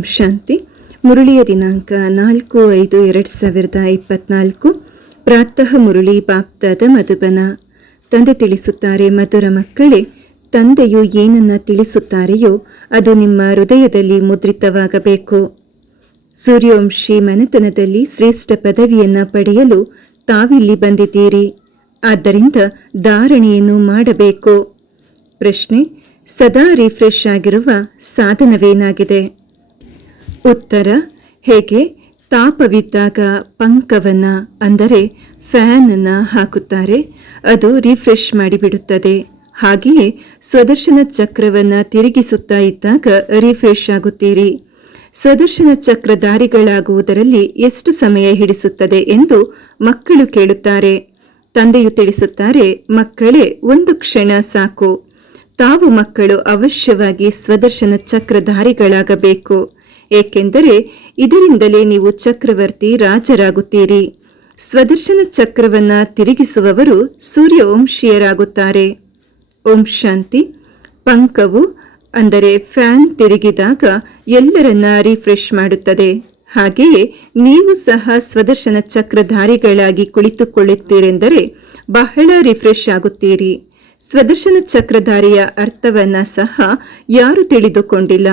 ಓಂ ಶಾಂತಿ. ಮುರುಳಿಯ ದಿನಾಂಕ ನಾಲ್ಕು ಐದು ಎರಡು ಸಾವಿರದ ಇಪ್ಪತ್ನಾಲ್ಕು. ಪ್ರಾತಃ ಮುರುಳಿ ಬಾಪ್ತಾದ ಮಧುಬನ. ತಂದೆ ತಿಳಿಸುತ್ತಾರೆ, ಮಧುರ ಮಕ್ಕಳೇ, ತಂದೆಯು ಏನನ್ನ ತಿಳಿಸುತ್ತಾರೆಯೋ ಅದು ನಿಮ್ಮ ಹೃದಯದಲ್ಲಿ ಮುದ್ರಿತವಾಗಬೇಕು. ಸೂರ್ಯವಂಶಿ ಮನೆತನದಲ್ಲಿ ಶ್ರೇಷ್ಠ ಪದವಿಯನ್ನು ಪಡೆಯಲು ತಾವಿಲ್ಲಿ ಬಂದಿದ್ದೀರಿ. ಆದ್ದರಿಂದ ಧಾರಣೆಯನ್ನು ಮಾಡಬೇಕು. ಪ್ರಶ್ನೆ, ಸದಾ ರಿಫ್ರೆಶ್ ಆಗಿರುವ ಸಾಧನವೇನಾಗಿದೆ? ಉತ್ತರ, ಹೇಗೆ ತಾಪವಿದ್ದಾಗ ಪಂಕವನ್ನ ಅಂದರೆ ಫ್ಯಾನನ್ನು ಹಾಕುತ್ತಾರೆ, ಅದು ರಿಫ್ರೆಶ್ ಮಾಡಿಬಿಡುತ್ತದೆ. ಹಾಗೆಯೇ ಸ್ವದರ್ಶನ ಚಕ್ರವನ್ನು ತಿರುಗಿಸುತ್ತಾ ಇದ್ದಾಗ ರಿಫ್ರೆಶ್ ಆಗುತ್ತೀರಿ. ಸ್ವದರ್ಶನ ಚಕ್ರಧಾರಿಗಳಾಗುವುದರಲ್ಲಿ ಎಷ್ಟು ಸಮಯ ಹಿಡಿಸುತ್ತದೆ ಎಂದು ಮಕ್ಕಳು ಕೇಳುತ್ತಾರೆ. ತಂದೆಯು ತಿಳಿಸುತ್ತಾರೆ, ಮಕ್ಕಳೇ, ಒಂದು ಕ್ಷಣ ಸಾಕು. ತಾವು ಮಕ್ಕಳು ಅವಶ್ಯವಾಗಿ ಸ್ವದರ್ಶನ ಚಕ್ರಧಾರಿಗಳಾಗಬೇಕು ಏಕೆಂದರೆ ಇದರಿಂದಲೇ ನೀವು ಚಕ್ರವರ್ತಿ ರಾಜರಾಗುತ್ತೀರಿ. ಸ್ವದರ್ಶನ ಚಕ್ರವನ್ನ ತಿರುಗಿಸುವವರು ಸೂರ್ಯವಂಶೀಯರಾಗುತ್ತಾರೆ. ಓಂ ಶಾಂತಿ. ಪಂಕವು ಅಂದರೆ ಫ್ಯಾನ್ ತಿರುಗಿದಾಗ ಎಲ್ಲರನ್ನ ರಿಫ್ರೆಶ್ ಮಾಡುತ್ತದೆ. ಹಾಗೆಯೇ ನೀವು ಸಹ ಸ್ವದರ್ಶನ ಚಕ್ರಧಾರಿಗಳಾಗಿ ಕುಳಿತುಕೊಳ್ಳುತ್ತೀರೆಂದರೆ ಬಹಳ ರಿಫ್ರೆಶ್ ಆಗುತ್ತೀರಿ. ಸ್ವದರ್ಶನ ಚಕ್ರಧಾರಿಯ ಅರ್ಥವನ್ನ ಸಹ ಯಾರು ತಿಳಿದುಕೊಂಡಿಲ್ಲ.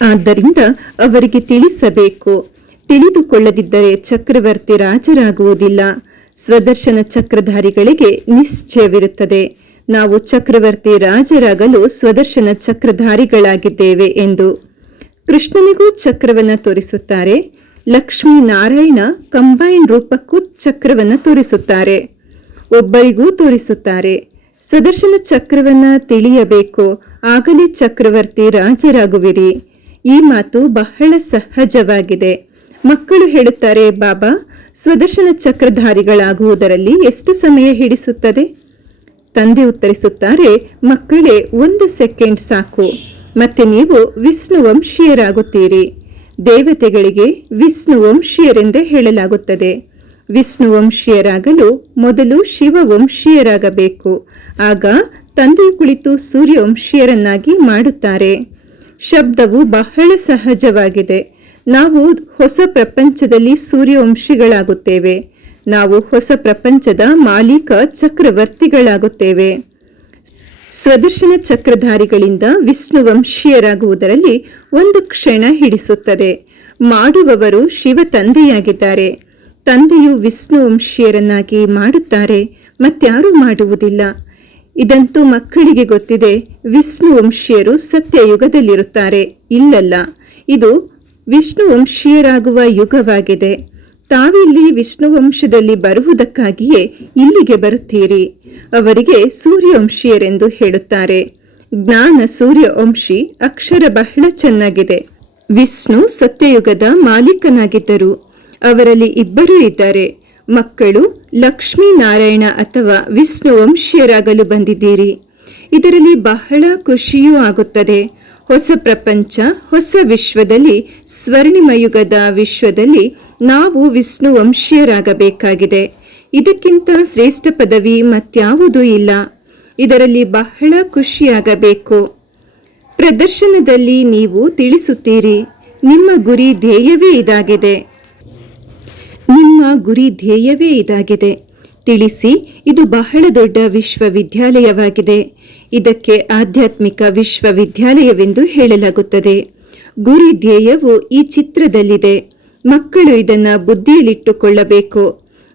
ಆದ್ದರಿಂದ ಅವರಿಗೆ ತಿಳಿಸಬೇಕು. ತಿಳಿದುಕೊಳ್ಳದಿದ್ದರೆ ಚಕ್ರವರ್ತಿ ರಾಜರಾಗುವುದಿಲ್ಲ. ಸ್ವದರ್ಶನ ಚಕ್ರಧಾರಿಗಳಿಗೆ ನಿಶ್ಚಯವಿರುತ್ತದೆ. ನಾವು ಚಕ್ರವರ್ತಿ ರಾಜರಾಗಲು ಸ್ವದರ್ಶನ ಚಕ್ರಧಾರಿಗಳಾಗಿದ್ದೇವೆ ಎಂದು ಕೃಷ್ಣನಿಗೂ ಚಕ್ರವನ್ನು ತೋರಿಸುತ್ತಾರೆ. ಲಕ್ಷ್ಮೀ ನಾರಾಯಣ ಕಂಬೈನ್ ರೂಪಕ್ಕೂ ಚಕ್ರವನ್ನು ತೋರಿಸುತ್ತಾರೆ. ಒಬ್ಬರಿಗೂ ತೋರಿಸುತ್ತಾರೆ. ಸ್ವದರ್ಶನ ಚಕ್ರವನ್ನು ತಿಳಿಯಬೇಕು. ಆಗಲೇ ಚಕ್ರವರ್ತಿ ರಾಜರಾಗುವಿರಿ. ಈ ಮಾತು ಬಹಳ ಸಹಜವಾಗಿದೆ. ಮಕ್ಕಳು ಹೇಳುತ್ತಾರೆ, ಬಾಬಾ, ಸ್ವದರ್ಶನ ಚಕ್ರಧಾರಿಗಳಾಗುವುದರಲ್ಲಿ ಎಷ್ಟು ಸಮಯ ಹಿಡಿಸುತ್ತದೆ? ತಂದೆ ಉತ್ತರಿಸುತ್ತಾರೆ, ಮಕ್ಕಳೇ, ಒಂದು ಸೆಕೆಂಡ್ ಸಾಕು. ಮತ್ತೆ ನೀವು ವಿಷ್ಣು ವಂಶೀಯರಾಗುತ್ತೀರಿ ದೇವತೆಗಳಿಗೆ ವಿಷ್ಣು ವಂಶೀಯರೆಂದೇ ಹೇಳಲಾಗುತ್ತದೆ. ವಿಷ್ಣು ವಂಶೀಯರಾಗಲು ಮೊದಲು ಶಿವವಂಶೀಯರಾಗಬೇಕು. ಆಗ ತಂದೆ ಕುಳಿತು ಸೂರ್ಯವಂಶೀಯರನ್ನಾಗಿ ಮಾಡುತ್ತಾರೆ. ಶಬ್ದವು ಬಹಳ ಸಹಜವಾಗಿದೆ. ನಾವು ಹೊಸ ಪ್ರಪಂಚದಲ್ಲಿ ಸೂರ್ಯವಂಶಿಗಳಾಗುತ್ತೇವೆ. ನಾವು ಹೊಸ ಪ್ರಪಂಚದ ಮಾಲೀಕ ಚಕ್ರವರ್ತಿಗಳಾಗುತ್ತೇವೆ. ಸ್ವದರ್ಶನ ಚಕ್ರಧಾರಿಗಳಿಂದ ವಿಷ್ಣುವಂಶೀಯರಾಗುವುದರಲ್ಲಿ ಒಂದು ಕ್ಷಣ ಹಿಡಿಸುತ್ತದೆ. ಮಾಡುವವರು ಶಿವ ತಂದೆಯಾಗಿದ್ದಾರೆ. ತಂದೆಯು ವಿಷ್ಣುವಂಶೀಯರನ್ನಾಗಿ ಮಾಡುತ್ತಾರೆ ಮತ್ಯಾರೂ ಮಾಡುವುದಿಲ್ಲ. ಇದಂತೂ ಮಕ್ಕಳಿಗೆ ಗೊತ್ತಿದೆ, ವಿಷ್ಣು ವಂಶೀಯರು ಸತ್ಯಯುಗದಲ್ಲಿರುತ್ತಾರೆ. ಇಲ್ಲಲ್ಲ, ಇದು ವಿಷ್ಣು ವಂಶೀಯರಾಗುವ ಯುಗವಾಗಿದೆ. ತಾವಿಲ್ಲಿ ವಿಷ್ಣು ವಂಶದಲ್ಲಿ ಬರುವುದಕ್ಕಾಗಿಯೇ ಇಲ್ಲಿಗೆ ಬರುತ್ತೀರಿ. ಅವರಿಗೆ ಸೂರ್ಯವಂಶೀಯರೆಂದು ಹೇಳುತ್ತಾರೆ. ಜ್ಞಾನ ಸೂರ್ಯವಂಶಿ ಅಕ್ಷರ ಬಹಳ ಚೆನ್ನಾಗಿದೆ. ವಿಷ್ಣು ಸತ್ಯಯುಗದ ಮಾಲೀಕನಾಗಿದ್ದರು. ಅವರಲ್ಲಿ ಇಬ್ಬರೂ ಇದ್ದಾರೆ. ಮಕ್ಕಳು ಲಕ್ಷ್ಮೀನಾರಾಯಣ ಅಥವಾ ವಿಷ್ಣುವಂಶೀಯರಾಗಲು ಬಂದಿದ್ದೀರಿ. ಇದರಲ್ಲಿ ಬಹಳ ಖುಷಿಯೂ ಆಗುತ್ತದೆ. ಹೊಸ ಪ್ರಪಂಚ, ಹೊಸ ವಿಶ್ವದಲ್ಲಿ, ಸ್ವರ್ಣಿಮಯುಗದ ವಿಶ್ವದಲ್ಲಿ ನಾವು ವಿಷ್ಣು ವಂಶೀಯರಾಗಬೇಕಾಗಿದೆ. ಇದಕ್ಕಿಂತ ಶ್ರೇಷ್ಠ ಪದವಿ ಮತ್ಯಾವುದೂ ಇಲ್ಲ. ಇದರಲ್ಲಿ ಬಹಳ ಖುಷಿಯಾಗಬೇಕು. ಪ್ರದರ್ಶನದಲ್ಲಿ ನೀವು ತಿಳಿಸುತ್ತೀರಿ, ನಿಮ್ಮ ಗುರಿ ಧ್ಯೇಯವೇ ಇದಾಗಿದೆ. ನಿಮ್ಮ ಗುರಿ ಧ್ಯೇಯವೇ ಇದಾಗಿದೆ. ತಿಳಿಸಿ, ಇದು ಬಹಳ ದೊಡ್ಡ ವಿಶ್ವವಿದ್ಯಾಲಯವಾಗಿದೆ. ಇದಕ್ಕೆ ಆಧ್ಯಾತ್ಮಿಕ ವಿಶ್ವವಿದ್ಯಾಲಯವೆಂದು ಹೇಳಲಾಗುತ್ತದೆ. ಗುರಿ ಧ್ಯೇಯವು ಈ ಚಿತ್ರದಲ್ಲಿದೆ. ಮಕ್ಕಳು ಇದನ್ನು ಬುದ್ಧಿಯಲ್ಲಿಟ್ಟುಕೊಳ್ಳಬೇಕು.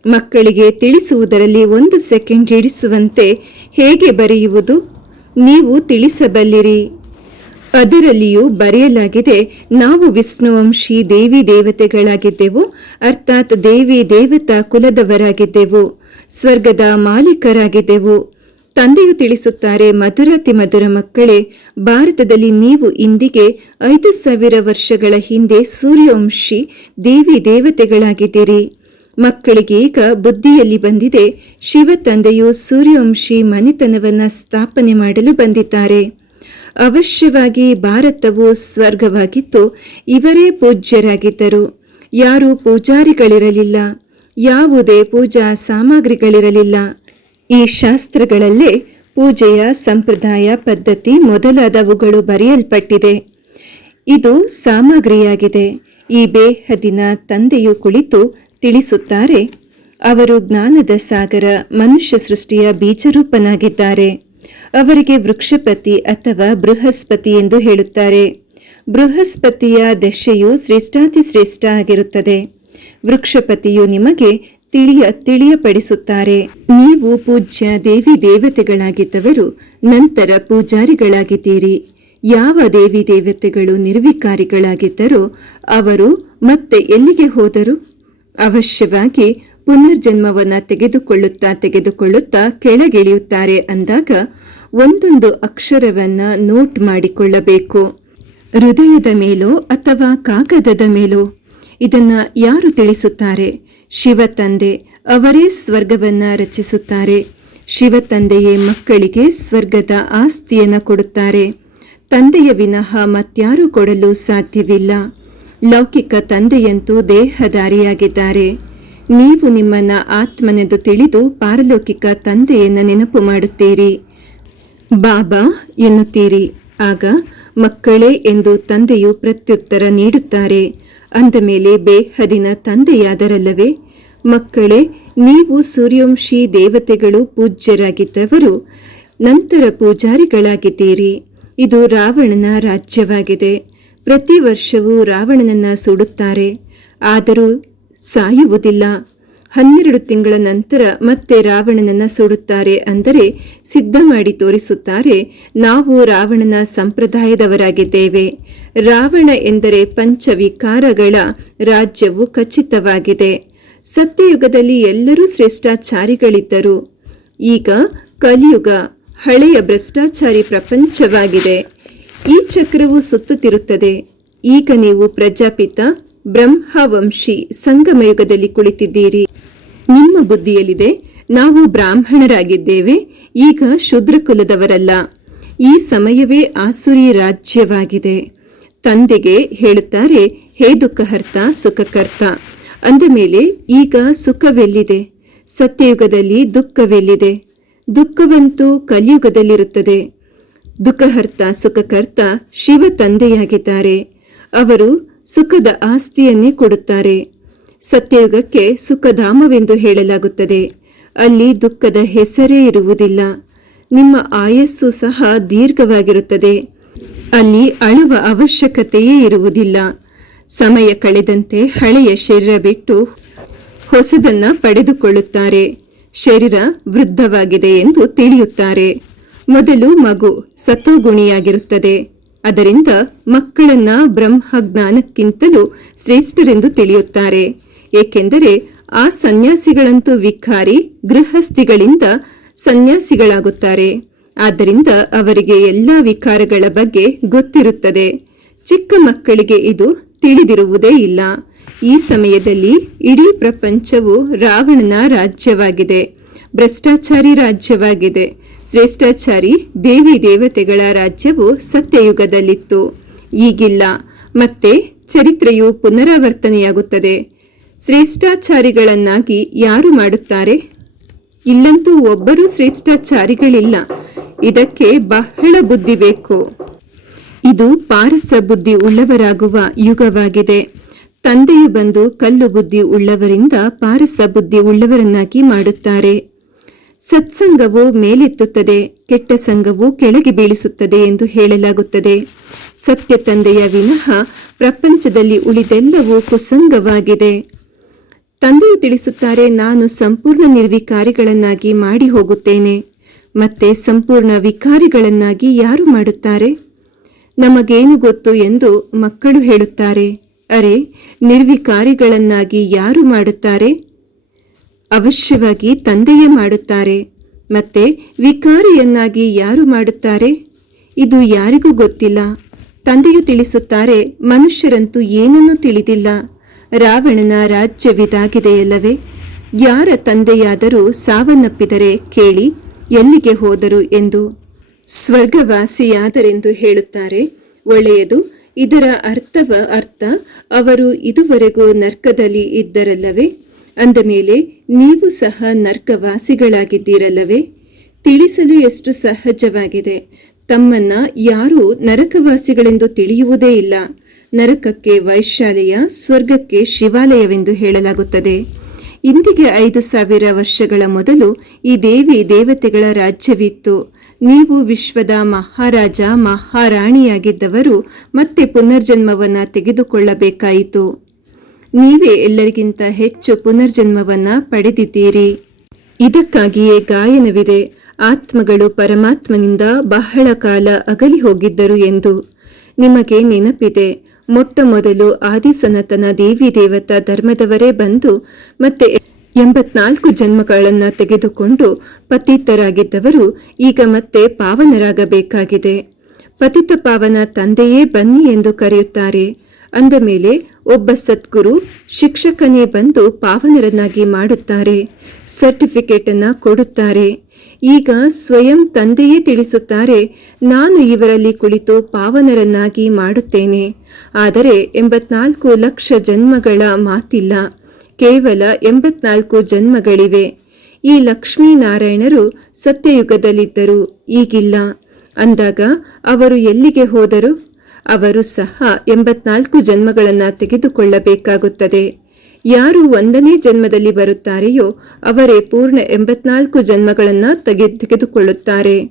ಮಕ್ಕಳಿಗೆ ತಿಳಿಸುವುದರಲ್ಲಿ ಒಂದು ಸೆಕೆಂಡ್ ಹಿಡಿಸುವಂತೆ ಹೇಗೆ ಬರೆಯುವುದು? ನೀವು ತಿಳಿಸಬಲ್ಲಿರಿ. ಅದರಲ್ಲಿಯೂ ಬರೆಯಲಾಗಿದೆ, ನಾವು ವಿಷ್ಣುವಂಶಿ ದೇವಿ ದೇವತೆಗಳಾಗಿದ್ದೆವು, ಅರ್ಥಾತ್ ದೇವಿ ದೇವತಾ ಕುಲದವರಾಗಿದ್ದೆವು, ಸ್ವರ್ಗದ ಮಾಲೀಕರಾಗಿದ್ದೆವು. ತಂದೆಯು ತಿಳಿಸುತ್ತಾರೆ, ಮಧುರಾತಿ ಮಧುರ ಮಕ್ಕಳೇ, ಭಾರತದಲ್ಲಿ ನೀವು ಇಂದಿಗೆ ಐದು ಸಾವಿರ ವರ್ಷಗಳ ಹಿಂದೆ ಸೂರ್ಯವಂಶಿ ದೇವಿ ದೇವತೆಗಳಾಗಿದ್ದೀರಿ. ಮಕ್ಕಳಿಗೆ ಈಗ ಬುದ್ಧಿಯಲ್ಲಿ ಬಂದಿದೆ, ಶಿವ ತಂದೆಯು ಸೂರ್ಯವಂಶಿ ಮನೆತನವನ್ನು ಸ್ಥಾಪನೆ ಮಾಡಲು ಬಂದಿದ್ದಾರೆ. ಅವಶ್ಯವಾಗಿ ಭಾರತವು ಸ್ವರ್ಗವಾಗಿತ್ತು, ಇವರೇ ಪೂಜ್ಯರಾಗಿದ್ದರು. ಯಾರು ಪೂಜಾರಿಗಳಿರಲಿಲ್ಲ, ಯಾವುದೇ ಪೂಜಾ ಸಾಮಗ್ರಿಗಳಿರಲಿಲ್ಲ. ಈ ಶಾಸ್ತ್ರಗಳಲ್ಲೇ ಪೂಜೆಯ ಸಂಪ್ರದಾಯ ಪದ್ಧತಿ ಮೊದಲಾದವುಗಳು ಬರೆಯಲ್ಪಟ್ಟಿದೆ. ಇದು ಸಾಮಗ್ರಿಯಾಗಿದೆ. ಈ ಬೇಹದಿನ ತಂದೆಯು ಕುಳಿತು ತಿಳಿಸುತ್ತಾರೆ, ಅವರು ಜ್ಞಾನದ ಸಾಗರ ಮನುಷ್ಯ ಸೃಷ್ಟಿಯ ಬೀಜರೂಪನಾಗಿದ್ದಾರೆ. ಅವರಿಗೆ ವೃಕ್ಷಪತಿ ಅಥವಾ ಬೃಹಸ್ಪತಿ ಎಂದು ಹೇಳುತ್ತಾರೆ. ಬೃಹಸ್ಪತಿಯ ದಶೆಯು ಶ್ರೇಷ್ಠಾತಿ ಶ್ರೇಷ್ಠ ಆಗಿರುತ್ತದೆ. ವೃಕ್ಷಪತಿಯು ನಿಮಗೆ ತಿಳಿಯ ತಿಳಿಯಪಡಿಸುತ್ತಾರೆ. ನೀವು ಪೂಜ್ಯ ದೇವಿ ದೇವತೆಗಳಾಗಿದ್ದವರು ನಂತರ ಪೂಜಾರಿಗಳಾಗಿದ್ದೀರಿ. ಯಾವ ದೇವಿ ದೇವತೆಗಳು ನಿರ್ವಿಕಾರಿಗಳಾಗಿದ್ದರೋ ಅವರು ಮತ್ತೆ ಎಲ್ಲಿಗೆ ಹೋದರು? ಅವಶ್ಯವಾಗಿ ಪುನರ್ಜನ್ಮವನ್ನು ತೆಗೆದುಕೊಳ್ಳುತ್ತಾ ತೆಗೆದುಕೊಳ್ಳುತ್ತಾ ಕೆಳಗಿಳಿಯುತ್ತಾರೆ ಅಂದಾಗ ಒಂದೊಂದು ಅಕ್ಷರವನ್ನ ನೋಟ್ ಮಾಡಿಕೊಳ್ಳಬೇಕು. ಹೃದಯದ ಮೇಲೋ ಅಥವಾ ಕಾಗದದ ಮೇಲೋ? ಇದನ್ನ ಯಾರು ತಿಳಿಸುತ್ತಾರೆ? ಶಿವ ತಂದೆ ಅವರೇ ಸ್ವರ್ಗವನ್ನ ರಚಿಸುತ್ತಾರೆ. ಶಿವ ತಂದೆಯೇ ಮಕ್ಕಳಿಗೆ ಸ್ವರ್ಗದ ಆಸ್ತಿಯನ್ನು ಕೊಡುತ್ತಾರೆ. ತಂದೆಯ ವಿನಃ ಮತ್ಯಾರೂ ಕೊಡಲು ಸಾಧ್ಯವಿಲ್ಲ. ಲೌಕಿಕ ತಂದೆಯಂತೂ ದೇಹದಾರಿಯಾಗಿದ್ದಾರೆ ನೀವು ನಿಮ್ಮನ್ನ ಆತ್ಮನೆಂದು ತಿಳಿದು ಪಾರಲೌಕಿಕ ತಂದೆಯನ್ನು ನೆನಪು ಮಾಡುತ್ತೀರಿ. ಬಾಬಾ ಎನ್ನುತ್ತೀರಿ. ಆಗ ಮಕ್ಕಳೇ ಎಂದು ತಂದೆಯು ಪ್ರತ್ಯುತ್ತರ ನೀಡುತ್ತಾರೆ. ಅಂದ ಮೇಲೆ ಬೇಹದಿನ ತಂದೆಯಾದರಲ್ಲವೇ, ಮಕ್ಕಳೇ, ನೀವು ಸೂರ್ಯವಂಶಿ ದೇವತೆಗಳು ಪೂಜ್ಯರಾಗಿದ್ದವರು, ನಂತರ ಪೂಜಾರಿಗಳಾಗಿದ್ದೀರಿ. ಇದು ರಾವಣನ ರಾಜ್ಯವಾಗಿದೆ. ಪ್ರತಿ ವರ್ಷವೂ ರಾವಣನನ್ನ ಸುಡುತ್ತಾರೆ. ಆದರೂ ಸಾಯುವುದಿಲ್ಲ. ಹನ್ನೆರಡು ತಿಂಗಳ ನಂತರ ಮತ್ತೆ ರಾವಣನನ್ನ ಸುಡುತ್ತಾರೆ ಅಂದರೆ ಸಿದ್ಧ ಮಾಡಿ ತೋರಿಸುತ್ತಾರೆ, ನಾವು ರಾವಣನ ಸಂಪ್ರದಾಯದವರಾಗಿದ್ದೇವೆ. ರಾವಣ ಎಂದರೆ ಪಂಚವಿಕಾರಗಳ ರಾಜ್ಯವು ಖಚಿತವಾಗಿದೆ. ಸತ್ಯಯುಗದಲ್ಲಿ ಎಲ್ಲರೂ ಶ್ರೇಷ್ಠಾಚಾರಿಗಳಿದ್ದರು. ಈಗ ಕಲಿಯುಗ, ಹಳೆಯ ಭ್ರಷ್ಟಾಚಾರಿ ಪ್ರಪಂಚವಾಗಿದೆ. ಈ ಚಕ್ರವು ಸುತ್ತುತ್ತಿರುತ್ತದೆ. ಈಗ ನೀವು ಪ್ರಜಾಪಿತ ಬ್ರಹ್ಮವಂಶಿ ಸಂಗಮಯುಗದಲ್ಲಿ ಕುಳಿತಿದ್ದೀರಿ. ನಿಮ್ಮ ಬುದ್ಧಿಯಲ್ಲಿದೆ. ನಾವು ಬ್ರಾಹ್ಮಣರಾಗಿದ್ದೇವೆ. ಈಗ ಶೂದ್ರ ಕುಲದವರಲ್ಲ ಈ ಸಮಯವೇ ಆಸುರಿ ರಾಜ್ಯವಾಗಿದೆ. ತಂದೆಗೆ ಹೇಳುತ್ತಾರೆ, ಹೇ ದುಃಖಹರ್ತ, ಸುಖಕರ್ತ. ಅಂದ ಮೇಲೆ, ಈಗ ಸುಖವೆಲ್ಲಿದೆ? ಸತ್ಯಯುಗದಲ್ಲಿ ದುಃಖವೆಲ್ಲಿದೆ? ದುಃಖವಂತೂ ಕಲಿಯುಗದಲ್ಲಿರುತ್ತದೆ. ದುಃಖಹರ್ತ, ಸುಖಕರ್ತ ಶಿವ ತಂದೆಯಾಗಿದ್ದಾರೆ. ಅವರು ಸುಖದ ಆಸ್ತಿಯನ್ನೇ ಕೊಡುತ್ತಾರೆ. ಸತ್ಯಯುಗಕ್ಕೆ ಸುಖಧಾಮವೆಂದು ಹೇಳಲಾಗುತ್ತದೆ. ಅಲ್ಲಿ ದುಃಖದ ಹೆಸರೇ ಇರುವುದಿಲ್ಲ. ನಿಮ್ಮ ಆಯಸ್ಸು ಸಹ ದೀರ್ಘವಾಗಿರುತ್ತದೆ. ಅಲ್ಲಿ ಅಳುವ ಅವಶ್ಯಕತೆಯೇ ಇರುವುದಿಲ್ಲ. ಸಮಯ ಕಳೆದಂತೆ ಹಳೆಯ ಶರೀರ ಬಿಟ್ಟು ಹೊಸದನ್ನ ಪಡೆದುಕೊಳ್ಳುತ್ತಾರೆ. ಶರೀರ ವೃದ್ಧವಾಗಿದೆ ಎಂದು ತಿಳಿಯುತ್ತಾರೆ. ಮೊದಲು ಮಗು ಸತೋಗುಣಿಯಾಗಿರುತ್ತದೆ ಅದರಿಂದ ಮಕ್ಕಳನ್ನ ಬ್ರಹ್ಮ ಜ್ಞಾನಕ್ಕಿಂತಲೂ ಶ್ರೇಷ್ಠರೆಂದು ತಿಳಿಯುತ್ತಾರೆ. ಏಕೆಂದರೆ ಆ ಸನ್ಯಾಸಿಗಳಂತೂ ವಿಖಾರಿ ಗೃಹಸ್ಥಿಗಳಿಂದ ಸನ್ಯಾಸಿಗಳಾಗುತ್ತಾರೆ. ಆದ್ದರಿಂದ ಅವರಿಗೆ ಎಲ್ಲ ವಿಕಾರಗಳ ಬಗ್ಗೆ ಗೊತ್ತಿರುತ್ತದೆ. ಚಿಕ್ಕ ಮಕ್ಕಳಿಗೆ ಇದು ತಿಳಿದಿರುವುದೇ ಇಲ್ಲ. ಈ ಸಮಯದಲ್ಲಿ ಇಡೀ ಪ್ರಪಂಚವು ರಾವಣನ ರಾಜ್ಯವಾಗಿದೆ. ಭ್ರಷ್ಟಾಚಾರಿ ರಾಜ್ಯವಾಗಿದೆ. ಶ್ರೇಷ್ಠಾಚಾರಿ ದೇವಿ ದೇವತೆಗಳ ರಾಜ್ಯವು ಸತ್ಯಯುಗದಲ್ಲಿತ್ತು. ಈಗಿಲ್ಲ. ಮತ್ತೆ ಚರಿತ್ರೆಯು ಪುನರಾವರ್ತನೆಯಾಗುತ್ತದೆ. ಶ್ರೇಷ್ಠಾಚಾರಿಗಳನ್ನಾಗಿ ಯಾರು ಮಾಡುತ್ತಾರೆ? ಇಲ್ಲಂತೂ ಒಬ್ಬರೂ ಶ್ರೇಷ್ಠಾಚಾರಿಗಳಿಲ್ಲ. ಇದಕ್ಕೆ ಬಹಳ ಬುದ್ಧಿ ಬೇಕು. ಇದು ಪಾರಸ ಬುದ್ಧಿ ಉಳ್ಳವರಾಗುವ ಯುಗವಾಗಿದೆ. ತಂದೆಯು ಬಂದು ಕಲ್ಲು ಬುದ್ಧಿ ಉಳ್ಳವರಿಂದ ಪಾರಸ ಬುದ್ಧಿ ಉಳ್ಳವರನ್ನಾಗಿ ಮಾಡುತ್ತಾರೆ. ಸತ್ಸಂಗವು ಮೇಲೆತ್ತುತ್ತದೆ, ಕೆಟ್ಟ ಸಂಘವು ಕೆಳಗೆ ಬೀಳಿಸುತ್ತದೆ ಎಂದು ಹೇಳಲಾಗುತ್ತದೆ. ಸತ್ಯ ತಂದೆಯ ವಿನಃ ಪ್ರಪಂಚದಲ್ಲಿ ಉಳಿದೆಲ್ಲವೂ ಕುಸಂಗವಾಗಿದೆ. ತಂದೆಯು ತಿಳಿಸುತ್ತಾರೆ, ನಾನು ಸಂಪೂರ್ಣ ನಿರ್ವಿಕಾರಿಗಳನ್ನಾಗಿ ಮಾಡಿ ಹೋಗುತ್ತೇನೆ. ಮತ್ತೆ ಸಂಪೂರ್ಣ ವಿಕಾರಿಗಳನ್ನಾಗಿ ಯಾರು ಮಾಡುತ್ತಾರೆ? ನಮಗೇನು ಗೊತ್ತು ಎಂದು ಮಕ್ಕಳು ಹೇಳುತ್ತಾರೆ. ಅರೆ, ನಿರ್ವಿಕಾರಿಗಳನ್ನಾಗಿ ಯಾರು ಮಾಡುತ್ತಾರೆ? ಅವಶ್ಯವಾಗಿ ತಂದೆಯೇ ಮಾಡುತ್ತಾರೆ. ಮತ್ತೆ ವಿಕಾರಿಯನ್ನಾಗಿ ಯಾರು ಮಾಡುತ್ತಾರೆ? ಇದು ಯಾರಿಗೂ ಗೊತ್ತಿಲ್ಲ. ತಂದೆಯು ತಿಳಿಸುತ್ತಾರೆ, ಮನುಷ್ಯರಂತೂ ಏನನ್ನೂ ತಿಳಿದಿಲ್ಲ. ರಾವಣನ ರಾಜ್ಯವಿದಾಗಿದೆಯಲ್ಲವೇ? ಯಾರ ತಂದೆಯಾದರೂ ಸಾವನ್ನಪ್ಪಿದರೆ ಕೇಳಿ, ಎಲ್ಲಿಗೆ ಹೋದರು ಎಂದು? ಸ್ವರ್ಗವಾಸಿಯಾದರೆಂದು ಹೇಳುತ್ತಾರೆ. ಒಳ್ಳೆಯದು, ಇದರ ಅರ್ಥವ ಅರ್ಥ, ಅವರು ಇದುವರೆಗೂ ನರ್ಕದಲ್ಲಿ ಇದ್ದರಲ್ಲವೇ? ಅಂದ ಮೇಲೆ, ನೀವು ಸಹ ನರ್ಕವಾಸಿಗಳಾಗಿದ್ದೀರಲ್ಲವೇ? ತಿಳಿಸಲು ಎಷ್ಟು ಸಹಜವಾಗಿದೆ. ತಮ್ಮನ್ನ ಯಾರೂ ನರಕವಾಸಿಗಳೆಂದು ತಿಳಿಯುವುದೇ ಇಲ್ಲ. ನರಕಕ್ಕೆ ವೈಶಾಲಯ ಸ್ವರ್ಗಕ್ಕೆ ಶಿವಾಲಯವೆಂದು ಹೇಳಲಾಗುತ್ತದೆ. ಇಂದಿಗೆ ಐದು ಸಾವಿರ ವರ್ಷಗಳ ಮೊದಲು ಈ ದೇವಿ ದೇವತೆಗಳ ರಾಜ್ಯವಿತ್ತು. ನೀವು ವಿಶ್ವದ ಮಹಾರಾಜ, ಮಹಾರಾಣಿಯಾಗಿದ್ದವರು ಮತ್ತೆ ಪುನರ್ಜನ್ಮವನ್ನು ತೆಗೆದುಕೊಳ್ಳಬೇಕಾಯಿತು. ನೀವೇ ಎಲ್ಲರಿಗಿಂತ ಹೆಚ್ಚು ಪುನರ್ಜನ್ಮವನ್ನ ಪಡೆದಿದ್ದೀರಿ. ಇದಕ್ಕಾಗಿಯೇ ಗಾಯನವಿದೆ. ಆತ್ಮಗಳು ಪರಮಾತ್ಮನಿಂದ ಬಹಳ ಕಾಲ ಅಗಲಿ ಹೋಗಿದ್ದರು ಎಂದು ನಿಮಗೆ ನೆನಪಿದೆ. ಮೊಟ್ಟ ಮೊದಲು ಆದಿಸನಾತನ ದೇವಿ ದೇವತಾ ಧರ್ಮದವರೇ ಬಂದು ಮತ್ತೆ ಎಂಬತ್ನಾಲ್ಕು ಜನ್ಮಗಳನ್ನ ತೆಗೆದುಕೊಂಡು ಪತಿತರಾಗಿದ್ದವರು ಈಗ ಮತ್ತೆ ಪಾವನರಾಗಬೇಕಾಗಿದೆ. ಪತಿತ ಪಾವನ ತಂದೆಯೇ ಬನ್ನಿ ಎಂದು ಕರೆಯುತ್ತಾರೆ. ಅಂದ ಮೇಲೆ ಒಬ್ಬ ಸದ್ಗುರು ಶಿಕ್ಷಕನೇ ಬಂದು ಪಾವನರನ್ನಾಗಿ ಮಾಡುತ್ತಾರೆ. ಸರ್ಟಿಫಿಕೇಟನ್ನು ಕೊಡುತ್ತಾರೆ. ಈಗ ಸ್ವಯಂ ತಂದೆಯೇ ತಿಳಿಸುತ್ತಾರೆ, ನಾನು ಇವರಲ್ಲಿ ಕುಳಿತು ಪಾವನರನ್ನಾಗಿ ಮಾಡುತ್ತೇನೆ. ಆದರೆ ಎಂಬತ್ನಾಲ್ಕು ಲಕ್ಷ ಜನ್ಮಗಳ ಮಾತಿಲ್ಲ, ಕೇವಲ ಎಂಬತ್ನಾಲ್ಕು ಜನ್ಮಗಳಿವೆ. ಈ ಲಕ್ಷ್ಮೀನಾರಾಯಣರು ಸತ್ಯಯುಗದಲ್ಲಿದ್ದರು, ಈಗಿಲ್ಲ. ಅಂದಾಗ ಅವರು ಎಲ್ಲಿಗೆ ಹೋದರು? ಅವರು ಸಹ ಎಂಬತ್ನಾಲ್ಕು ಜನ್ಮಗಳನ್ನು ತೆಗೆದುಕೊಳ್ಳಬೇಕಾಗುತ್ತದೆ. ಯಾರು ಒಂದನೇ ಜನ್ಮದಲ್ಲಿ ಬರುತ್ತಾರೆಯೋ ಅವರೇ ಪೂರ್ಣ ಎಂಬತ್ನಾಲ್ಕು ಜನ್ಮಗಳನ್ನು ತೆಗೆ ತೆಗೆದುಕೊಳ್ಳುತ್ತಾರೆ.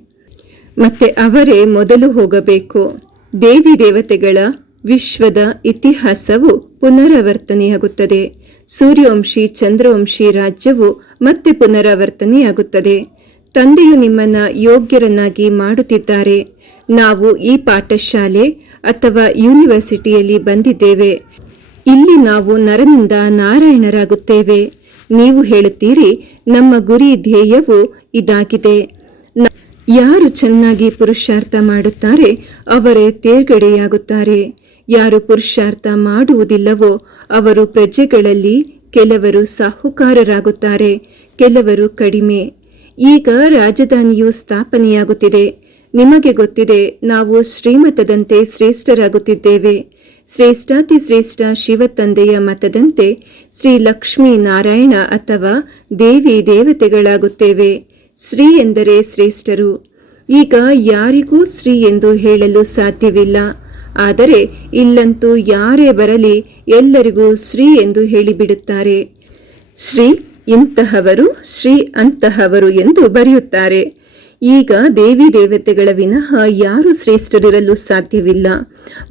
ಮತ್ತೆ ಅವರೇ ಮೊದಲು ಹೋಗಬೇಕು. ದೇವಿ ದೇವತೆಗಳ ವಿಶ್ವದ ಇತಿಹಾಸವು ಪುನರಾವರ್ತನೆಯಾಗುತ್ತದೆ. ಸೂರ್ಯವಂಶಿ, ಚಂದ್ರವಂಶಿ ರಾಜ್ಯವು ಮತ್ತೆ ಪುನರಾವರ್ತನೆಯಾಗುತ್ತದೆ. ತಂದೆಯು ನಿಮ್ಮನ್ನ ಯೋಗ್ಯರನ್ನಾಗಿ ಮಾಡುತ್ತಿದ್ದಾರೆ. ನಾವು ಈ ಪಾಠಶಾಲೆ ಅಥವಾ ಯೂನಿವರ್ಸಿಟಿಯಲ್ಲಿ ಬಂದಿದ್ದೇವೆ. ಇಲ್ಲಿ ನಾವು ನರನಿಂದ ನಾರಾಯಣರಾಗುತ್ತೇವೆ. ನೀವು ಹೇಳುತ್ತೀರಿ, ನಮ್ಮ ಗುರಿ ಧ್ಯೇಯವು ಇದಾಗಿದೆ. ಯಾರು ಚೆನ್ನಾಗಿ ಪುರುಷಾರ್ಥ ಮಾಡುತ್ತಾರೆ, ಅವರೇ ತೇರ್ಗಡೆಯಾಗುತ್ತಾರೆ. ಯಾರು ಪುರುಷಾರ್ಥ ಮಾಡುವುದಿಲ್ಲವೋ, ಅವರು ಪ್ರಜೆಗಳಲ್ಲಿ ಕೆಲವರು ಸಾಹುಕಾರರಾಗುತ್ತಾರೆ, ಕೆಲವರು ಕಡಿಮೆ. ಈಗ ರಾಜಧಾನಿಯು ಸ್ಥಾಪನೆಯಾಗುತ್ತಿದೆ. ನಿಮಗೆ ಗೊತ್ತಿದೆ, ನಾವು ಶ್ರೀಮತದಂತೆ ಶ್ರೇಷ್ಠರಾಗುತ್ತಿದ್ದೇವೆ. ಶ್ರೇಷ್ಠಾತಿ ಶ್ರೇಷ್ಠ ಶಿವ ತಂದೆಯ ಮತದಂತೆ ಶ್ರೀ ಲಕ್ಷ್ಮೀ ನಾರಾಯಣ ಅಥವಾ ದೇವಿ ದೇವತೆಗಳಾಗುತ್ತೇವೆ. ಶ್ರೀ ಎಂದರೆ ಶ್ರೇಷ್ಠರು. ಈಗ ಯಾರಿಗೂ ಶ್ರೀ ಎಂದು ಹೇಳಲು ಸಾಧ್ಯವಿಲ್ಲ. ಆದರೆ ಇಲ್ಲಂತೂ ಯಾರೇ ಬರಲಿ ಎಲ್ಲರಿಗೂ ಶ್ರೀ ಎಂದು ಹೇಳಿಬಿಡುತ್ತಾರೆ. ಶ್ರೀ ಇಂತಹವರು ಶ್ರೀ ಅಂತಹವರು ಎಂದು ಬರೆಯುತ್ತಾರೆ. ಈಗ ದೇವಿ ದೇವತೆಗಳ ವಿನಃ ಯಾರು ಶ್ರೇಷ್ಠರಿರಲು ಸಾಧ್ಯವಿಲ್ಲ.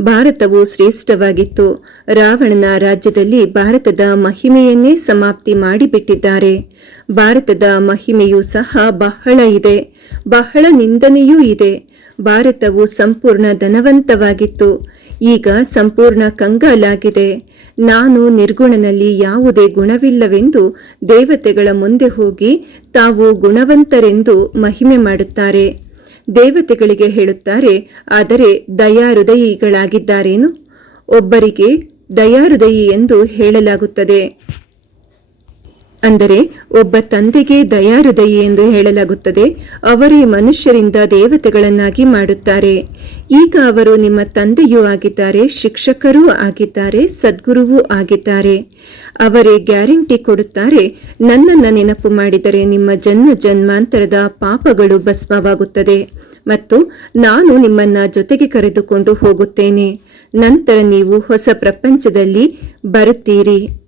ಭಾರತವು ಶ್ರೇಷ್ಠವಾಗಿತ್ತು. ರಾವಣನ ರಾಜ್ಯದಲ್ಲಿ ಭಾರತದ ಮಹಿಮೆಯನ್ನೇ ಸಮಾಪ್ತಿ ಮಾಡಿಬಿಟ್ಟಿದ್ದಾರೆ. ಭಾರತದ ಮಹಿಮೆಯೂ ಸಹ ಬಹಳ ಇದೆ. ಬಹಳ ನಿಂದನೆಯೂ ಇದೆ. ಭಾರತವು ಸಂಪೂರ್ಣ ಧನವಂತವಾಗಿತ್ತು. ಈಗ ಸಂಪೂರ್ಣ ಕಂಗಾಲಾಗಿದೆ. ನಾನು ನಿರ್ಗುಣನಲ್ಲಿ ಯಾವುದೇ ಗುಣವಿಲ್ಲವೆಂದು ದೇವತೆಗಳ ಮುಂದೆ ಹೋಗಿ ತಾವು ಗುಣವಂತರೆಂದು ಮಹಿಮೆ ಮಾಡುತ್ತಾರೆ. ದೇವತೆಗಳಿಗೆ ಹೇಳುತ್ತಾರೆ, ಆದರೆ ದಯಾಹೃದಯಿಗಳಾಗಿದ್ದಾರೇನು? ಒಬ್ಬರಿಗೆ ದಯಾಹೃದಯಿ ಎಂದು ಹೇಳಲಾಗುತ್ತದೆ. ಅಂದರೆ ಒಬ್ಬ ತಂದೆಗೆ ದಯಾಹೃದಯಿ ಎಂದು ಹೇಳಲಾಗುತ್ತದೆ. ಅವರೇ ಮನುಷ್ಯರಿಂದ ದೇವತೆಗಳನ್ನಾಗಿ ಮಾಡುತ್ತಾರೆ. ಈಗ ಅವರು ನಿಮ್ಮ ತಂದೆಯೂ ಆಗಿದ್ದಾರೆ, ಶಿಕ್ಷಕರೂ ಆಗಿದ್ದಾರೆ, ಸದ್ಗುರುವೂ ಆಗಿದ್ದಾರೆ. ಅವರೇ ಗ್ಯಾರಂಟಿ ಕೊಡುತ್ತಾರೆ, ನನ್ನನ್ನು ನೆನಪು ಮಾಡಿದರೆ ನಿಮ್ಮ ಜನ್ಮ ಜನ್ಮಾಂತರದ ಪಾಪಗಳು ಭಸ್ಮವಾಗುತ್ತದೆ. ಮತ್ತು ನಾನು ನಿಮ್ಮನ್ನ ಜೊತೆಗೆ ಕರೆದುಕೊಂಡು ಹೋಗುತ್ತೇನೆ. ನಂತರ ನೀವು ಹೊಸ ಪ್ರಪಂಚದಲ್ಲಿ ಬರುತ್ತೀರಿ.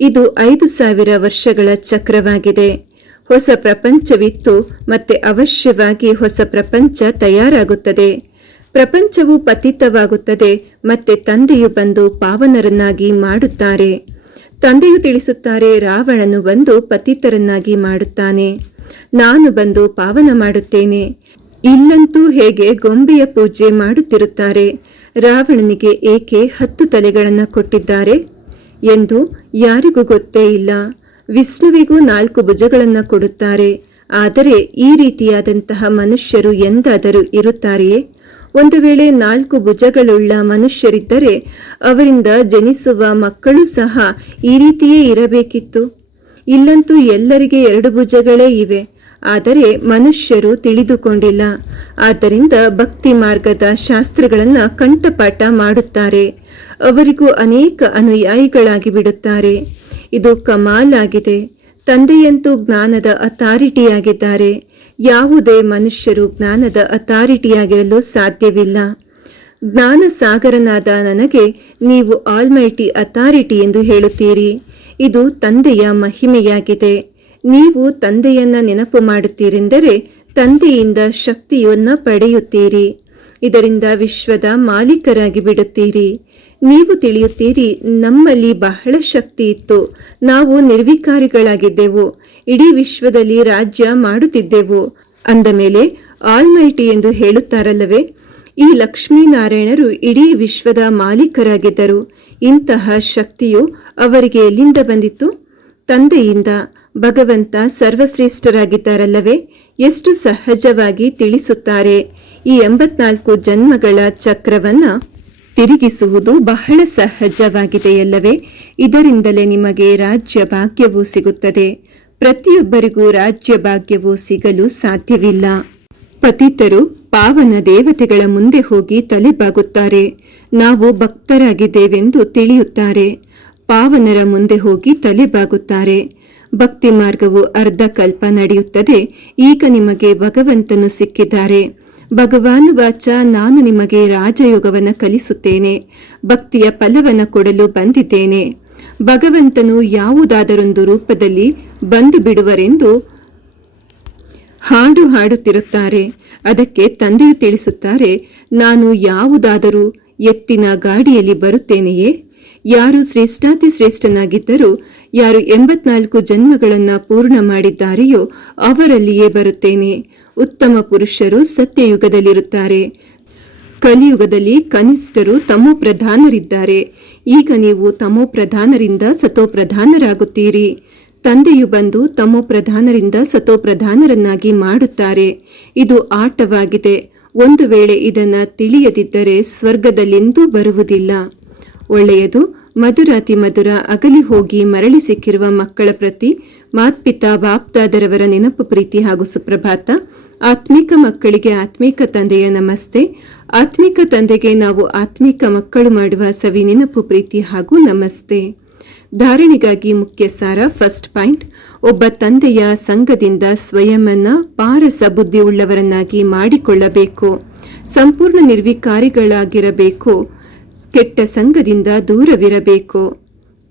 ಇದು ಐದು ಸಾವಿರ ವರ್ಷಗಳ ಚಕ್ರವಾಗಿದೆ. ಹೊಸ ಪ್ರಪಂಚವಿತ್ತು ಮತ್ತೆ ಅವಶ್ಯವಾಗಿ ಹೊಸ ಪ್ರಪಂಚ ತಯಾರಾಗುತ್ತದೆ. ಪ್ರಪಂಚವು ಪತಿತವಾಗುತ್ತದೆ ಮತ್ತೆ ತಂದೆಯು ಬಂದು ಪಾವನರನ್ನಾಗಿ ಮಾಡುತ್ತಾರೆ. ತಂದೆಯು ತಿಳಿಸುತ್ತಾರೆ, ರಾವಣನು ಬಂದು ಪತಿತರನ್ನಾಗಿ ಮಾಡುತ್ತಾನೆ. ನಾನು ಬಂದು ಪಾವನ ಮಾಡುತ್ತೇನೆ. ಇಲ್ಲಂತೂ ಹೇಗೆ ಗೊಂಬೆಯ ಪೂಜೆ ಮಾಡುತ್ತಿರುತ್ತಾರೆ? ರಾವಣನಿಗೆ ಏಕೆ ಹತ್ತು ತಲೆಗಳನ್ನು ಕೊಟ್ಟಿದ್ದಾರೆ? ಎಂದು ಯಾರಿಗೂ ಗೊತ್ತೇ ಇಲ್ಲ. ವಿಷ್ಣುವಿಗೂ ನಾಲ್ಕು ಭುಜಗಳನ್ನು ಕೊಡುತ್ತಾರೆ. ಆದರೆ ಈ ರೀತಿಯಾದಂತಹ ಮನುಷ್ಯರು ಎಂದಾದರೂ ಇರುತ್ತಾರೆಯೇ? ಒಂದು ವೇಳೆ ನಾಲ್ಕು ಭುಜಗಳುಳ್ಳ ಮನುಷ್ಯರಿದ್ದರೆ ಅವರಿಂದ ಜನಿಸುವ ಮಕ್ಕಳು ಸಹ ಈ ರೀತಿಯೇ ಇರಬೇಕಿತ್ತು? ಇಲ್ಲಂತೂ ಎಲ್ಲರಿಗೆ ಎರಡು ಭುಜಗಳೇ ಇವೆ. ಆದರೆ ಮನುಷ್ಯರು ತಿಳಿದುಕೊಂಡಿಲ್ಲ. ಆದ್ದರಿಂದ ಭಕ್ತಿ ಮಾರ್ಗದ ಶಾಸ್ತ್ರಗಳನ್ನು ಕಂಠಪಾಠ ಮಾಡುತ್ತಾರೆ. ಅವರಿಗೂ ಅನೇಕ ಅನುಯಾಯಿಗಳಾಗಿ ಬಿಡುತ್ತಾರೆ. ಇದು ಕಮಾಲ್ ಆಗಿದೆ. ತಂದೆಯಂತೂ ಜ್ಞಾನದ ಅಥಾರಿಟಿಯಾಗಿದ್ದಾರೆ. ಯಾವುದೇ ಮನುಷ್ಯರು ಜ್ಞಾನದ ಅಥಾರಿಟಿಯಾಗಿರಲು ಸಾಧ್ಯವಿಲ್ಲ. ಜ್ಞಾನ ಸಾಗರನಾದ ನನಗೆ ನೀವು ಆಲ್ಮೈಟಿ ಅಥಾರಿಟಿ ಎಂದು ಹೇಳುತ್ತೀರಿ. ಇದು ತಂದೆಯ ಮಹಿಮೆಯಾಗಿದೆ. ನೀವು ತಂದೆಯನ್ನ ನೆನಪು ಮಾಡುತ್ತೀರೆಂದರೆ ತಂದೆಯಿಂದ ಶಕ್ತಿಯನ್ನ ಪಡೆಯುತ್ತೀರಿ. ಇದರಿಂದ ವಿಶ್ವದ ಮಾಲೀಕರಾಗಿ ಬಿಡುತ್ತೀರಿ. ನೀವು ತಿಳಿಯುತ್ತೀರಿ, ನಮ್ಮಲ್ಲಿ ಬಹಳ ಶಕ್ತಿ ಇತ್ತು. ನಾವು ನಿರ್ವಿಕಾರಿಗಳಾಗಿದ್ದೆವು. ಇಡೀ ವಿಶ್ವದಲ್ಲಿ ರಾಜ್ಯ ಮಾಡುತ್ತಿದ್ದೆವು. ಅಂದ ಮೇಲೆ, ಆಲ್ಮೈಟಿ ಎಂದು ಹೇಳುತ್ತಾರಲ್ಲವೇ? ಈ ಲಕ್ಷ್ಮೀನಾರಾಯಣರು ಇಡೀ ವಿಶ್ವದ ಮಾಲೀಕರಾಗಿದ್ದರು. ಇಂತಹ ಶಕ್ತಿಯು ಅವರಿಗೆ ಎಲ್ಲಿಂದ ಬಂದಿತ್ತು? ತಂದೆಯಿಂದ. ಭಗವಂತ ಸರ್ವಶ್ರೇಷ್ಠರಾಗಿದ್ದಾರಲ್ಲವೇ? ಎಷ್ಟು ಸಹಜವಾಗಿ ತಿಳಿಸುತ್ತಾರೆ. ಈ ಎಂಬತ್ನಾಲ್ಕು ಜನ್ಮಗಳ ಚಕ್ರವನ್ನ ತಿರುಗಿಸುವುದು ಬಹಳ ಸಹಜವಾಗಿದೆಯಲ್ಲವೇ? ಇದರಿಂದಲೇ ನಿಮಗೆ ರಾಜ್ಯ ಭಾಗ್ಯವು ಸಿಗುತ್ತದೆ. ಪ್ರತಿಯೊಬ್ಬರಿಗೂ ರಾಜ್ಯ ಭಾಗ್ಯವು ಸಿಗಲು ಸಾಧ್ಯವಿಲ್ಲ. ಪತಿತರು ಪಾವನ ದೇವತೆಗಳ ಮುಂದೆ ಹೋಗಿ ತಲೆಬಾಗುತ್ತಾರೆ. ನಾವು ಭಕ್ತರಾಗಿದ್ದೇವೆಂದು ತಿಳಿಯುತ್ತಾರೆ. ಪಾವನರ ಮುಂದೆ ಹೋಗಿ ತಲೆಬಾಗುತ್ತಾರೆ. ಭಕ್ತಿ ಮಾರ್ಗವು ಅರ್ಧ ಕಲ್ಪ ನಡೆಯುತ್ತದೆ. ಈಗ ನಿಮಗೆ ಭಗವಂತನು ಸಿಕ್ಕಿದ್ದಾರೆ. ಭಗವಾನ್ ವಾಚ, ನಾನು ನಿಮಗೆ ರಾಜಯೋಗವನ್ನು ಕಲಿಸುತ್ತೇನೆ, ಭಕ್ತಿಯ ಫಲವನ್ನು ಕೊಡಲು ಬಂದಿದ್ದೇನೆ. ಭಗವಂತನು ಯಾವುದಾದರೊಂದು ರೂಪದಲ್ಲಿ ಬಂದು ಬಿಡುವರೆಂದು ಹಾಡು ಹಾಡುತ್ತಿರುತ್ತಾರೆ. ಅದಕ್ಕೆ ತಂದೆಯು ತಿಳಿಸುತ್ತಾರೆ, ನಾನು ಯಾವುದಾದರೂ ಎತ್ತಿನ ಗಾಡಿಯಲ್ಲಿ ಬರುತ್ತೇನೆಯೇ? ಯಾರು ಶ್ರೇಷ್ಠಾತಿ ಶ್ರೇಷ್ಠನಾಗಿದ್ದರೂ, ಯಾರು ಎಂಬತ್ನಾಲ್ಕು ಜನ್ಮಗಳನ್ನ ಪೂರ್ಣ ಮಾಡಿದ್ದಾರೆಯೋ ಅವರಲ್ಲಿಯೇ ಬರುತ್ತೇನೆ. ಉತ್ತಮ ಪುರುಷರು ಸತ್ಯಯುಗದಲ್ಲಿರುತ್ತಾರೆ. ಕಲಿಯುಗದಲ್ಲಿ ಕನಿಷ್ಠರು ತಮೋ ಪ್ರಧಾನರಿದ್ದಾರೆ. ಈಗ ನೀವು ತಮೋ ಪ್ರಧಾನರಿಂದ ಸತೋ ಪ್ರಧಾನರಾಗುತ್ತೀರಿ. ತಂದೆಯು ಬಂದು ತಮೋ ಪ್ರಧಾನರಿಂದ ಸತೋ ಪ್ರಧಾನರನ್ನಾಗಿ ಮಾಡುತ್ತಾರೆ. ಇದು ಆಟವಾಗಿದೆ. ಒಂದು ವೇಳೆ ಇದನ್ನ ತಿಳಿಯದಿದ್ದರೆ ಸ್ವರ್ಗದಲ್ಲೆಂದೂ ಬರುವುದಿಲ್ಲ. ಒಳ್ಳೆಯದು ಮಧುರಾತಿ ಮಧುರ ಅಗಲಿ ಹೋಗಿ ಮರಳಿ ಸಿಕ್ಕಿರುವ ಮಕ್ಕಳ ಪ್ರತಿ ಮಾತ್ಪಿತಾ ಬಾಪ್ತಾದರವರ ನೆನಪು ಪ್ರೀತಿ ಹಾಗೂ ಸುಪ್ರಭಾತ. ಆತ್ಮಿಕ ಮಕ್ಕಳಿಗೆ ಆತ್ಮಿಕ ತಂದೆಯ ನಮಸ್ತೆ. ಆತ್ಮಿಕ ತಂದೆಗೆ ನಾವು ಆತ್ಮಿಕ ಮಕ್ಕಳು ಮಾಡುವ ಸವಿ ನೆನಪು ಪ್ರೀತಿ ಹಾಗೂ ನಮಸ್ತೆ. ಧಾರಣೆಗಾಗಿ ಮುಖ್ಯ ಸಾರ ಫಸ್ಟ್ ಪಾಯಿಂಟ್. ಒಬ್ಬ ತಂದೆಯ ಸಂಘದಿಂದ ಸ್ವಯಂನ ಪಾರಸ ಬುದ್ಧಿ ಉಳ್ಳವರನ್ನಾಗಿ ಮಾಡಿಕೊಳ್ಳಬೇಕು. ಸಂಪೂರ್ಣ ನಿರ್ವಿಕಾರಿಗಳಾಗಿರಬೇಕು. ಕೆಟ್ಟ ಸಂಘದಿಂದ ದೂರವಿರಬೇಕು.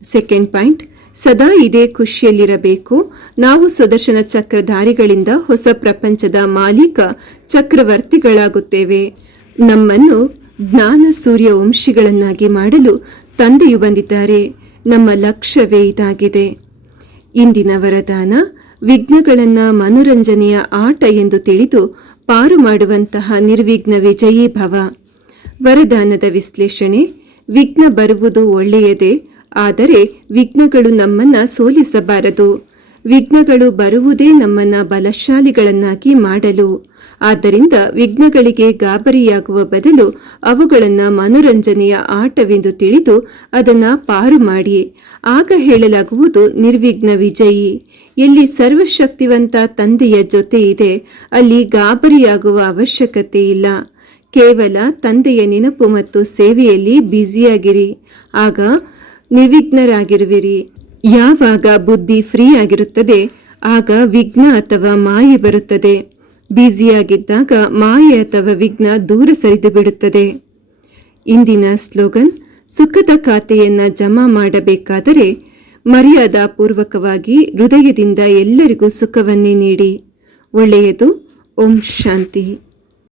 ಸೆಕೆಂಡ್ ಪಾಯಿಂಟ್ ಸದಾ ಇದೇ ಖುಷಿಯಲ್ಲಿರಬೇಕು. ನಾವು ಸುದರ್ಶನ ಚಕ್ರಧಾರಿಗಳಿಂದ ಹೊಸ ಪ್ರಪಂಚದ ಮಾಲೀಕ ಚಕ್ರವರ್ತಿಗಳಾಗುತ್ತೇವೆ. ನಮ್ಮನ್ನು ಜ್ಞಾನ ಸೂರ್ಯ ವಂಶಿಗಳನ್ನಾಗಿ ಮಾಡಲು ತಂದೆಯು ಬಂದಿದ್ದಾರೆ. ನಮ್ಮ ಲಕ್ಷ್ಯವೇ ಇದಾಗಿದೆ. ಇಂದಿನ ವರದಾನ, ವಿಘ್ನಗಳನ್ನ ಮನೋರಂಜನೆಯ ಆಟ ಎಂದು ತಿಳಿದು ಪಾರು ಮಾಡುವಂತಹ ನಿರ್ವಿಘ್ನ ವಿಜಯೀ ಭವ ವರದಾನದ ವಿಶ್ಲೇಷಣೆ, ವಿಘ್ನ ಬರುವುದು ಒಳ್ಳೆಯದೇ, ಆದರೆ ವಿಘ್ನಗಳು ನಮ್ಮನ್ನ ಸೋಲಿಸಬಾರದು. ವಿಘ್ನಗಳು ಬರುವುದೇ ನಮ್ಮನ್ನ ಬಲಶಾಲಿಗಳನ್ನಾಗಿ ಮಾಡಲು. ಆದ್ದರಿಂದ ವಿಘ್ನಗಳಿಗೆ ಗಾಬರಿಯಾಗುವ ಬದಲು ಅವುಗಳನ್ನ ಮನೋರಂಜನೆಯ ಆಟವೆಂದು ತಿಳಿದು ಅದನ್ನ ಪಾರು ಮಾಡಿ. ಆಗ ಹೇಳಲಾಗುವುದು ನಿರ್ವಿಘ್ನ ವಿಜಯಿ. ಎಲ್ಲಿ ಸರ್ವಶಕ್ತಿವಂತ ತಂದೆಯ ಜೊತೆ ಇದೆ, ಅಲ್ಲಿ ಗಾಬರಿಯಾಗುವ ಅವಶ್ಯಕತೆ ಇಲ್ಲ. ಕೇವಲ ತಂದೆಯ ನೆನಪು ಮತ್ತು ಸೇವೆಯಲ್ಲಿ ಬ್ಯುಸಿಯಾಗಿರಿ. ಆಗ ನಿರ್ವಿಘ್ನರಾಗಿರುವಿರಿ. ಯಾವಾಗ ಬುದ್ಧಿ ಫ್ರೀ ಆಗಿರುತ್ತದೆ ಆಗ ವಿಘ್ನ ಅಥವಾ ಮಾಯೆ ಬರುತ್ತದೆ. ಬ್ಯುಸಿಯಾಗಿದ್ದಾಗ ಮಾಯೆ ಅಥವಾ ವಿಘ್ನ ದೂರ ಸರಿದು ಬಿಡುತ್ತದೆ ಇಂದಿನ ಸ್ಲೋಗನ್, ಸುಖದ ಖಾತೆಯನ್ನ ಜಮಾ ಮಾಡಬೇಕಾದರೆ ಮರ್ಯಾದಾ ಪೂರ್ವಕವಾಗಿ ಹೃದಯದಿಂದ ಎಲ್ಲರಿಗೂ ಸುಖವನ್ನೇ ನೀಡಿ. ಒಳ್ಳೆಯದು. ಓಂ ಶಾಂತಿ.